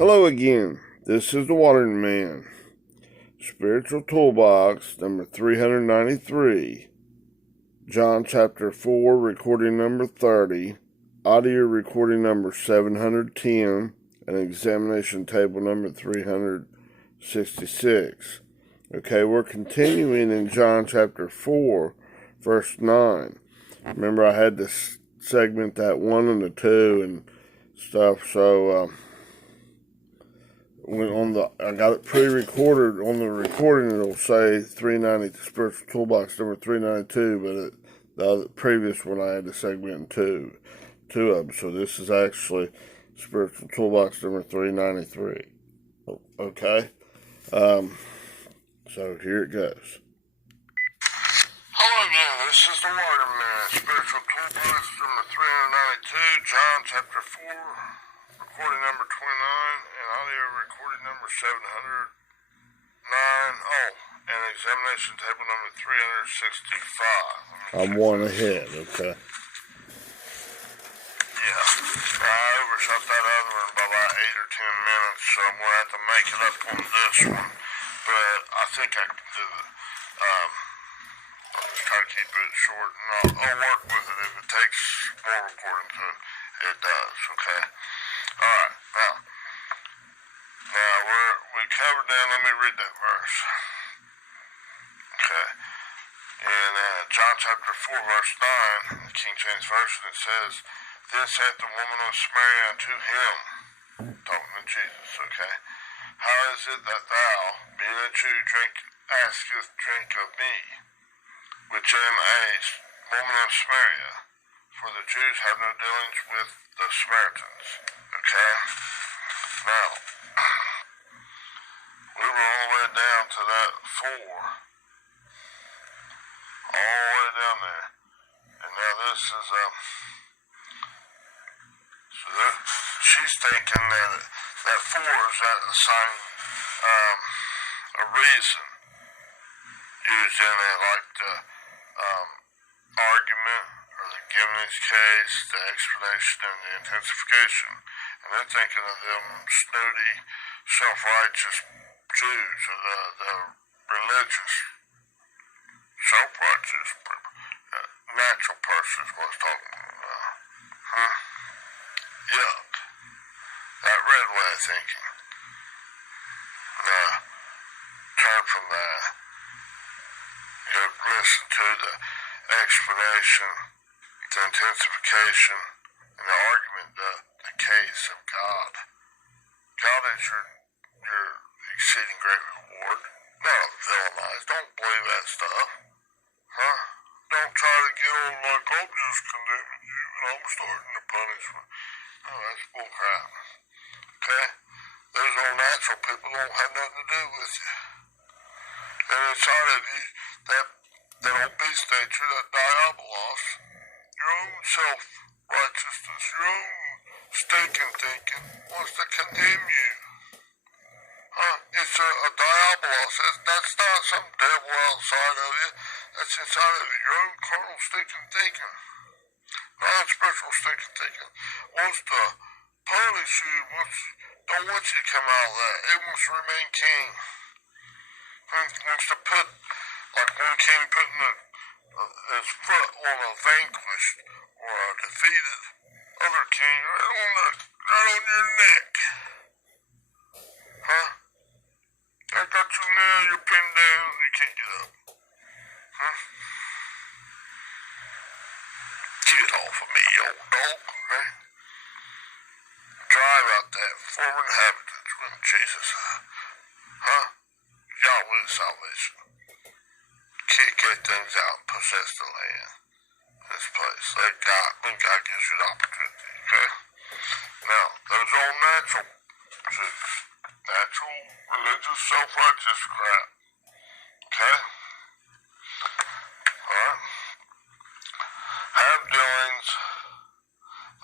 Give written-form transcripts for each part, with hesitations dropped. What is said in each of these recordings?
Hello again. This is the Watering Man. Spiritual Toolbox number 393. John chapter 4, recording number 30. Audio recording number 710. And examination table number 366. Okay, we're continuing in John chapter 4, verse 9. Remember, I had this segment that 1 and the 2 and stuff, so I got it pre-recorded on the recording. It'll say 390 Spiritual Toolbox number 392, but the previous one I had the segment in two of them. So this is actually Spiritual Toolbox number 393. Okay, so here it goes. Hello again. This is the Water Man. Spiritual Toolbox number 392, John chapter 4. Recording number 29 and audio recording number 709. And examination table number 365. I'm one ahead, okay. Yeah, I overshot that other one by about 8 or 10 minutes, so I'm going to have to make it up on this one. But I think I can do it. I'll just try to keep it short, and I'll work with it. If it takes more recording to it does, okay? Alright, now we covered that. Let me read that verse. Okay. In John chapter 4, verse 9, the King James Version, it says, Then said the woman of Samaria unto him, talking to Jesus, okay, How is it that thou, being a Jew, askest drink of me, which am a woman of Samaria? For the Jews have no dealings with the Samaritans. Okay? Now, we were all the way down to that 4. All the way down there. And now this is, she's thinking that 4 is a sign, a reason used in it, like the, argument, or the giving case, the explanation, and the intensification. And they're thinking of them snooty, self-righteous Jews, or the religious, self-righteous, natural person is what it's talking about. Yuck. That red way of thinking. Now, turn from that. You listen to the explanation, the intensification, and the argument, the case of God. God is your exceeding great reward. Not villainize. Don't believe that stuff. Huh? Don't try to get on like I'm just condemning you and I'm starting the punishment. No, that's bullcrap. Okay? Those old natural people don't have nothing to do with you. And inside of you, that old beast nature, that diabolos, your own self-righteousness, your own stinking thinking, wants to condemn you. Huh? It's a diabolos. That's not some devil outside of you. That's inside of you. Your own carnal stinking thinking. Non-spiritual stinking thinking. Wants to punish you. Don't want you to come out of that. It wants to remain king. Wants to put, like one king putting his foot on a vanquished or a defeated other king right on your neck. Huh? I got you now, you're pinned down, you can't get up. Huh? Get off of me, you old dog, right? Drive out that former inhabitants with Jesus. Huh? Yahweh's salvation. Kick that things out and possess the land. This place. Let God, when God gives you the opportunity, okay? Now, those old natural religious, self-righteous crap. Okay? Alright? Have dealings.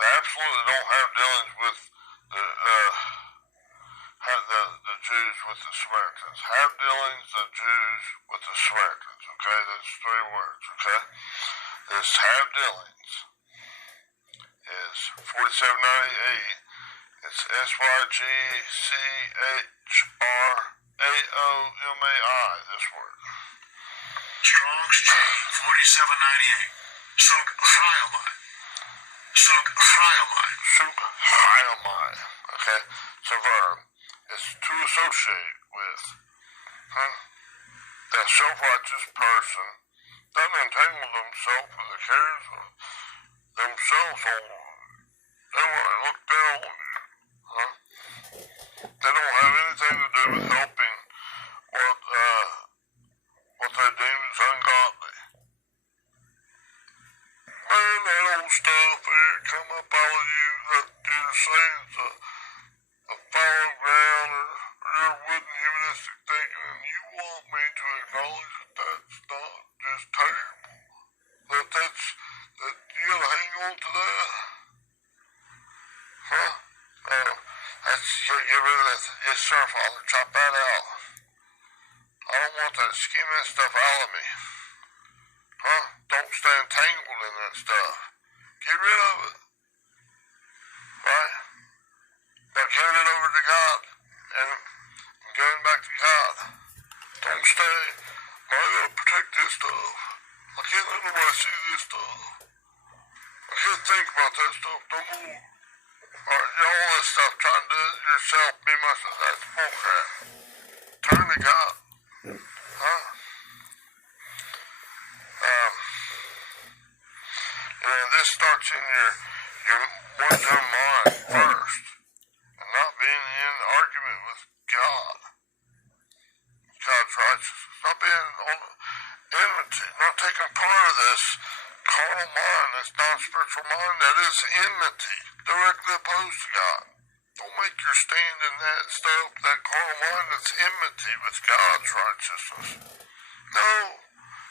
They absolutely don't have dealings with the Jews with the Samaritans. Have dealings, the Jews with the Samaritans. Okay? That's 3 words. Okay? This have dealings is 4798 It's Sygchraomai, this word. Strong's G, 4798. Sygchraomai. Sygchraomai. Sygchraomai. Okay? It's a verb. It's to associate with. That self-righteous person doesn't entangle themselves with the cares of themselves only. They want to look down on you. They don't have anything to do with helping what they deem is ungodly. Man, that old stuff there come up all of you that you're saying is a fallow ground or your wooden humanistic thinking, and you want me to acknowledge that that's not just terrible. That you gotta hang on to that. Huh? You gotta get rid of that. Yes, sir, Father. Chop that out. I don't want that skin that stuff out of me. Don't stay entangled in that stuff. Get rid of it. Right? By giving it over to God and giving back to God. Don't stay. I gotta protect this stuff. I can't let nobody see this stuff. I can't think about that stuff no more. All this stuff, trying to do it yourself, be myself, that's bullcrap. Turn to God. This starts in your mind first, and not being in argument with God. God's righteousness. Not being on enmity, not taking part of this carnal mind, this non-spiritual mind that is enmity, directly opposed to God. Don't make your stand in that stuff, that carnal mind that's enmity with God's righteousness. No.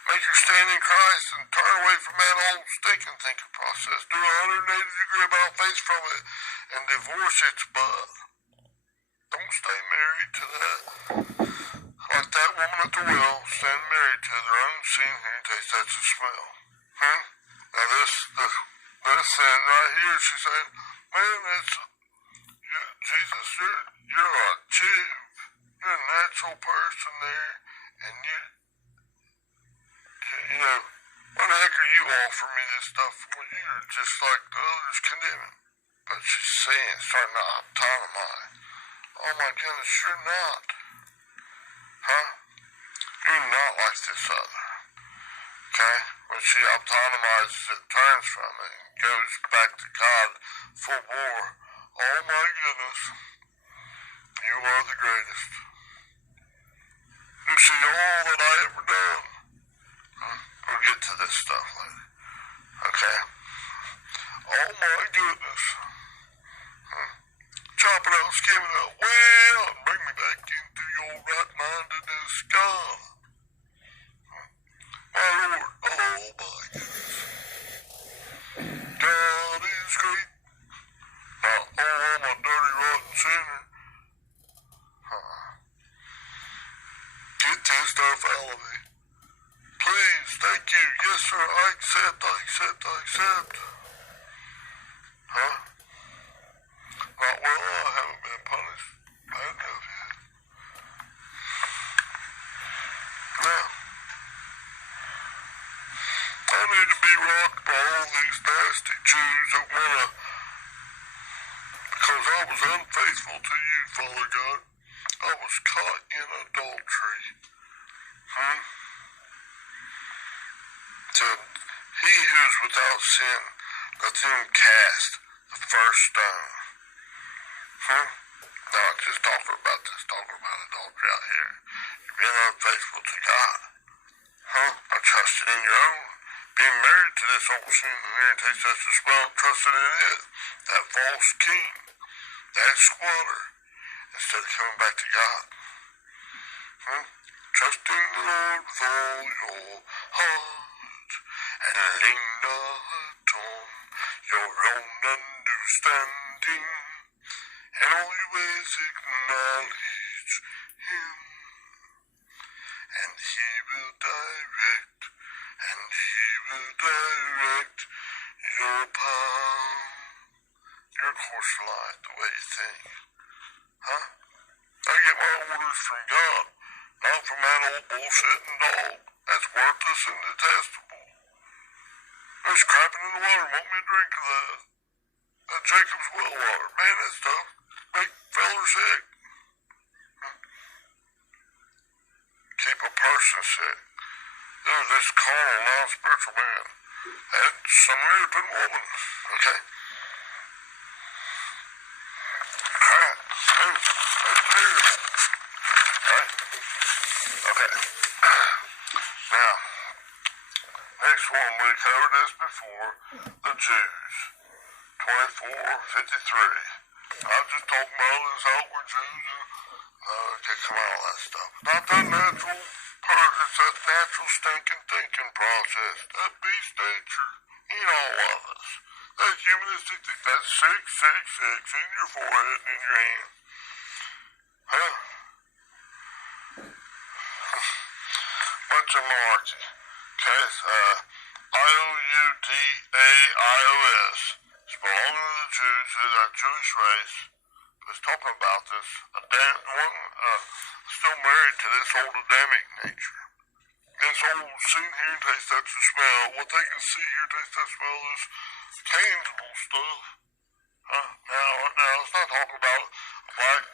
Make your stand in Christ and turn away from that old stinking thinking process. Do a 180-degree about-face from it and divorce its bud. Don't stay married to that. Like that woman at the well, stand married to their own sin and taste that to smell. Now this sin right here, she said, man, Jesus, you're a chief. You're a natural person there, and you know, why the heck are you offering me this stuff? Well, you're just like the others condemning. But she's saying, starting to autonomize. Oh my goodness, you're not. You're not like this other. Okay? When she autonomizes it, turns from it, and goes back to God full bore. Oh my goodness, you are the greatest. You see all that I ever done. We'll get to this stuff later. Okay? Oh my goodness. Chop it out, skim it out, well, and bring me back into your right-mindedness, God. My Lord, oh my goodness. God is great. Not, oh, I'm a dirty, rotten sinner. Get this stuff out of me. Please, thank you. Yes, sir, I accept. Not well, I haven't been punished bad enough yet. Now, I need to be rocked by all these nasty Jews that wanna, because I was unfaithful to you, Father God. I was caught in adultery. Said, he who is without sin, let him cast the first stone. No, just talking about adultery out here. You're being unfaithful to God. By trusting in your own. Being married to this old sin and irritation that's the smell, trusting in it. That false king. That squatter. Instead of coming back to God. Trusting the Lord with all your heart. And lean not on your own understanding. And always acknowledge him. And he will direct your path, your course of life, the way you think. is from God, not from that old bullshitting dog that's worthless and detestable. There's crapping in the water. Want me to drink of that? That Jacob's well water. Man, that stuff make fellers sick. Keep a person sick. Dude, this carnal, non-spiritual man had some Samaritan woman. Okay? Alright. Dude, that's terrible. Alright? Okay. Now, next one, we covered this before. The Jews. 24:53. I was just talking about all this outward Jews and okay, come on, all that stuff. Not that natural purge, it's that natural stinking thinking process. That beast nature in all of us. That humanistic thing, that 666 in your forehead and in your hand. Huh? Bunch of malarkey. Okay, IOUDAIOS. It's belonging to the Jews, to that Jewish race. Was talking about this. Still married to this old Adamic nature. This old seen, hear, taste, touch, and smell. What they can see, hear, taste, touch, smell is tangible stuff. Now, it's not talking about a black,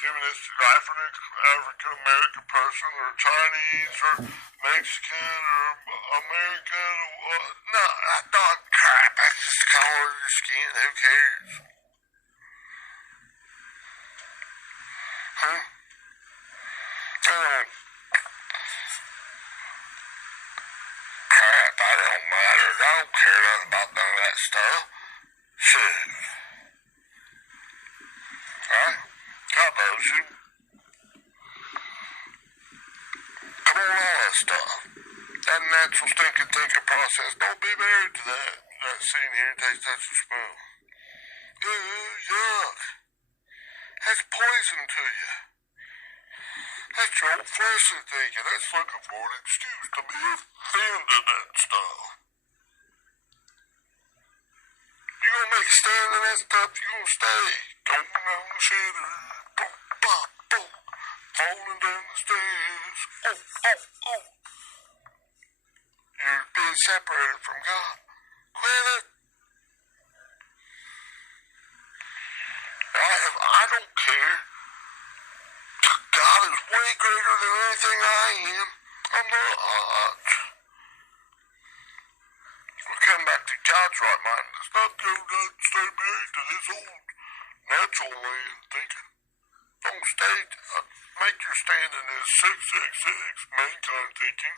humanistic, African American person, or Chinese, or Mexican, or American, or no, that's not crap. That's just the color of your skin. Who cares? Crap, I don't matter. I don't care nothing about none of that stuff. Shit. Alright? God loves you. Come on, all that stuff. That natural stinking thinking process. Don't be married to that. That seeing, hearing, taste, touch, and smell. Yuck. That's poison to you. That's your old fleshly thinking. That's looking for an excuse to be offended that stuff. You're gonna make a stand in that stuff, you're gonna stay. Going down the shitter. Boom, bop, boom. Falling down the stairs. Oh. You're being separated from God. Quit it. I don't care. God is way greater than anything I am. I'm not. We're coming back to God's right mind. It's not go down and stay married to this old natural man thinking. Don't stay. Make your stand in this 666. Mankind thinking.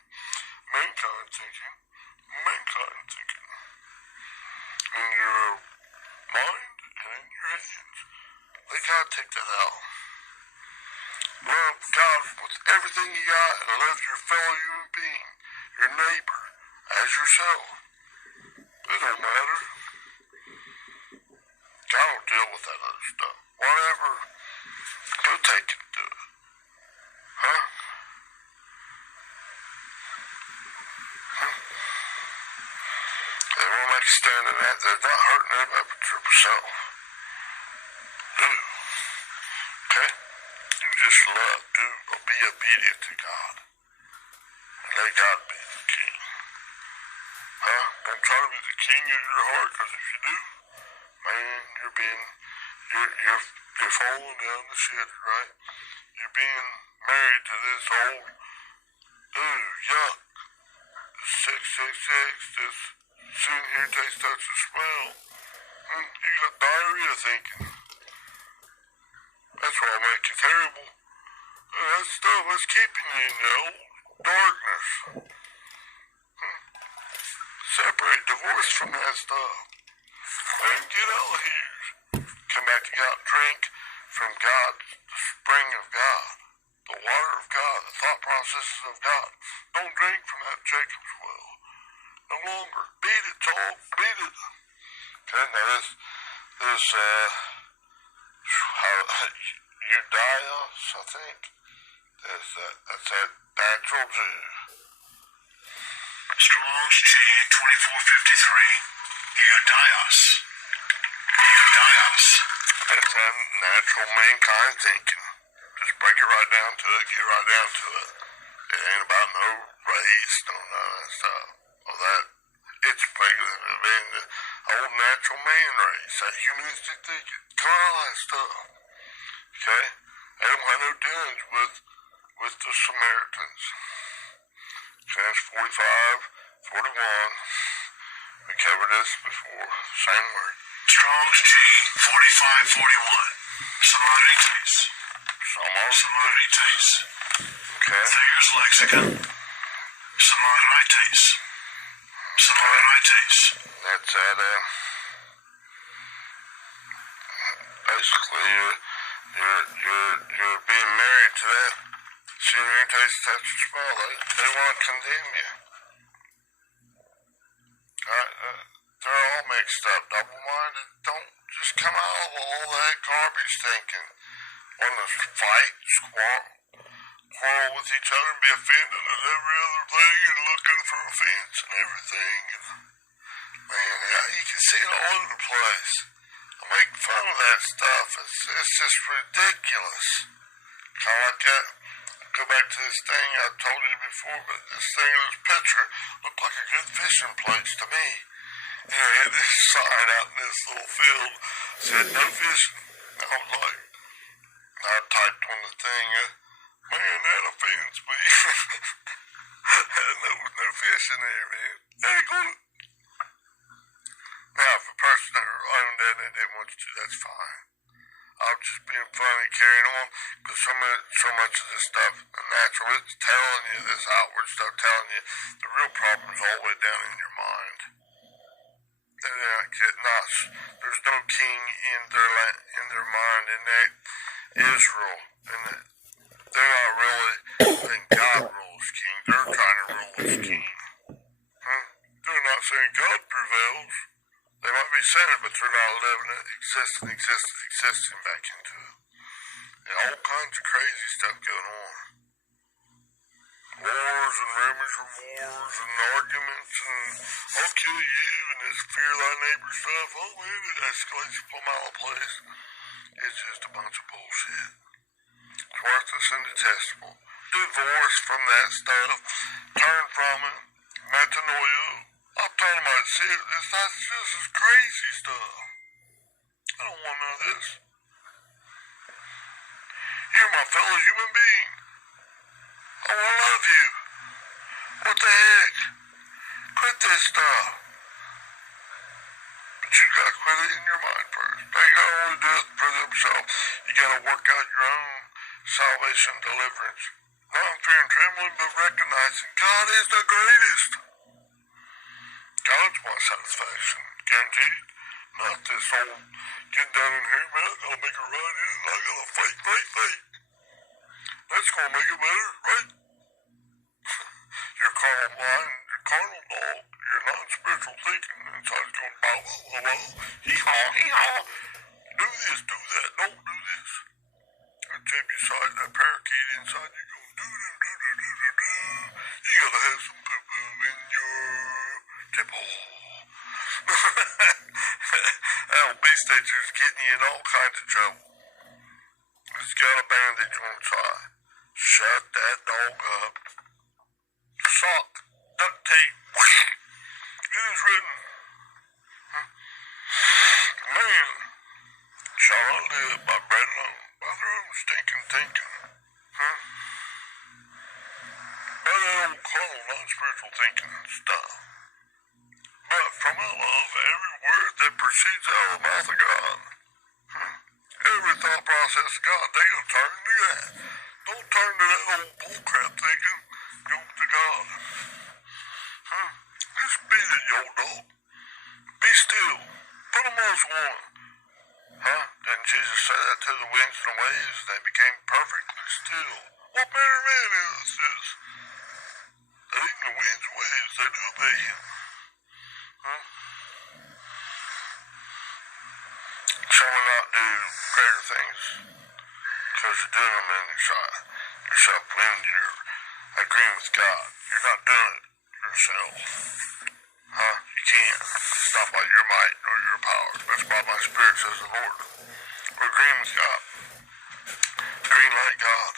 In your mind and in your hands. Let God take that out. Love God with everything you got and love your fellow human being, your neighbor, as yourself. It don't matter. God will deal with that other stuff. Whatever, he'll take it to it. Huh? They won't make a stand in that. They're not hurting anybody but yourself. Okay? You just love, be obedient to God. And let God be the king. Don't try to be the king of your heart, because if you do, man, you're falling down the shit, right? You're being married to this old, yuck, this 666, this seen, hear, taste, touch, and smell. You got diarrhea thinking. That's what'll make you terrible. That stuff is keeping you in the old darkness. Separate, divorce from that stuff. And get out of here. Come back to God. Drink from God, the spring of God, the water of God, the thought processes of God. Don't drink from that Jacob's well. No longer. Beat it, talk. Beat it. Okay, now this Eudias, I think. That's that natural Jew. Strong's G 2453. Eudias. That's that natural mankind thinking. Just I get right down to it, It ain't about no race, no none of that stuff. Well, it's bigger than being the old natural man race, that humanistic thinking, all that stuff. Okay? They don't have no dealings with the Samaritans. Genesis 45, 41. We covered this before. Same word. Strong's G 4541. Samarites. Samarites. Okay. Thayer's lexicon. Samarites. Samarites. That's that. Basically, you're being married to that senior taste touch and smell. They want to condemn you. They're all mixed up, double-minded. Don't just come out of all that garbage thinking. Want to fight, quarrel with each other and be offended at every other thing and looking for offense and everything. And, man, yeah, you can see it all over the place. I make fun of that stuff. It's just ridiculous. Kind of like that. Go back to this thing I told you before, but this picture looked like a good fishing place to me. And it had this sign out in this little field said no fishing. I was like, I typed on the thing, man, that offends me. no fishing there, man. Hey, go. Now, if a person that owned that and didn't want you to, that's fine. I was just being funny, carrying on, because so much of this stuff, the natural, it's telling you, this outward stuff telling you, the real problem's all the way down in your mind. And they're not getting us. There's no king in their mind, in that Israel, and they're not really, then God rules king. They're trying to rule as king. They're not saying God prevails. They might be saying it, but they're not living it, existing back into it. And all kinds of crazy stuff going on. Wars and rumors of wars and arguments and I'll kill you and this fear thy neighbor stuff. Oh man, it escalates from a mile a place. It's just a bunch of bullshit. It's worthless and detestable. Divorce from that stuff. Turn from it. Metanoia. I'm talking about shit. This is crazy stuff. I don't want none of this. You're my fellow human being. I want to love you. What the heck? Quit this stuff. But you gotta quit it in your mind first. They gotta only do it for themselves. You gotta work out your own salvation, deliverance. Not in fear and trembling, but recognizing God is the greatest. God's my satisfaction, guaranteed. Not this old get down in here, man, I gotta make it right in, I gotta fight. That's gonna make it better, right? Your carnal mind, your carnal dog, your non-spiritual thinking inside's going bow, hee-haw. Do this, do that, don't do this. That Jebusite, that parakeet inside you going do. You gotta have some poo-poo in your tipple. That old beast teacher's getting you in all kinds of trouble. He's got a bandage on its eye. Shut that dog up. Sock, duct tape. It is written. Man shall not live by bread alone, by their own stinking thinking. By that old carnal, non-spiritual thinking stuff. But from our love, every word that proceeds out of the mouth of God. Every thought process of God, they don't turn to that. Don't turn to that old bullcrap thinking. Go to God. Just be the old dog. Be still. Put them on one. Didn't Jesus say that to the winds and the waves? They became perfectly still. What manner of man is this? That even the winds and waves, they do obey him. Shall we not do greater things? Because you're doing them in yourself when you're agreeing with God. You're not doing it yourself. You can't. It's not by your might nor your power. That's by my spirit, says the Lord. We're agreeing with God. Agreeing like God.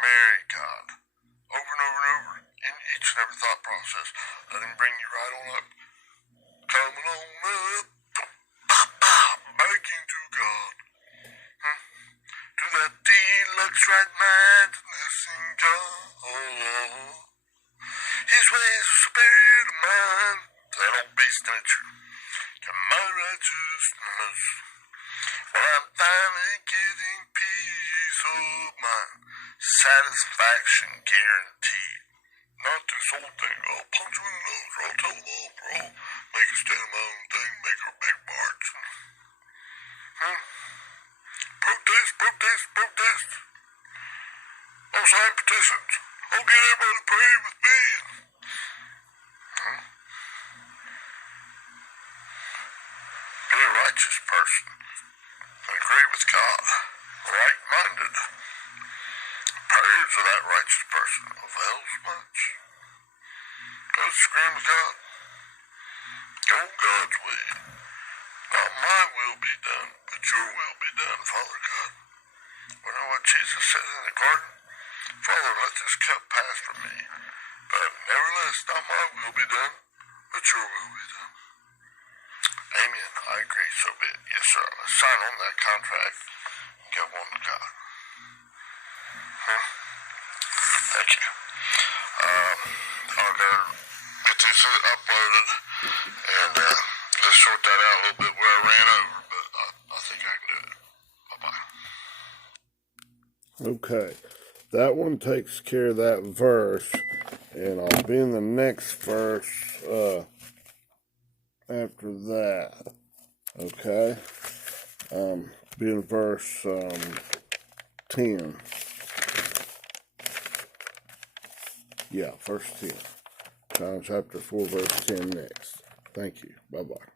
marry God over and over and over in each and every thought process. Let him bring you right on up. Coming on up. Back into God. To that deluxe right mindedness in God. His ways are superior to mine. That old beast nature. To my righteousness. Well, I'm finally getting peace of mind. Satisfaction guaranteed. Not this old thing. I'll punch you in the nose or I'll tell them all, bro. Make a stand of my own thing. Make her big march. Protest, protest, protest. I'll sign petitions. I'll get everybody to pray with me. Be a righteous person. And agree with God. Right-minded. Prayers of that righteous person avails much. Go scream with God. Go God's way. Not my will be done, but your will be done, Father God. We know what Jesus said in the garden. Father, let this cup pass from me. But nevertheless, not my will be done, but your will be done. Amen. I agree. So be it. Yes, sir. Let's sign on that contract and get one to God. Thank you. I'll go get this uploaded and just sort that out a little bit where I ran over, but I think I can do it. Bye-bye. Okay. That one takes care of that verse, and I'll be in the next verse after that. Okay? Be in verse 10. Yeah, verse 10. Chapter 4, verse 10 next. Thank you. Bye-bye.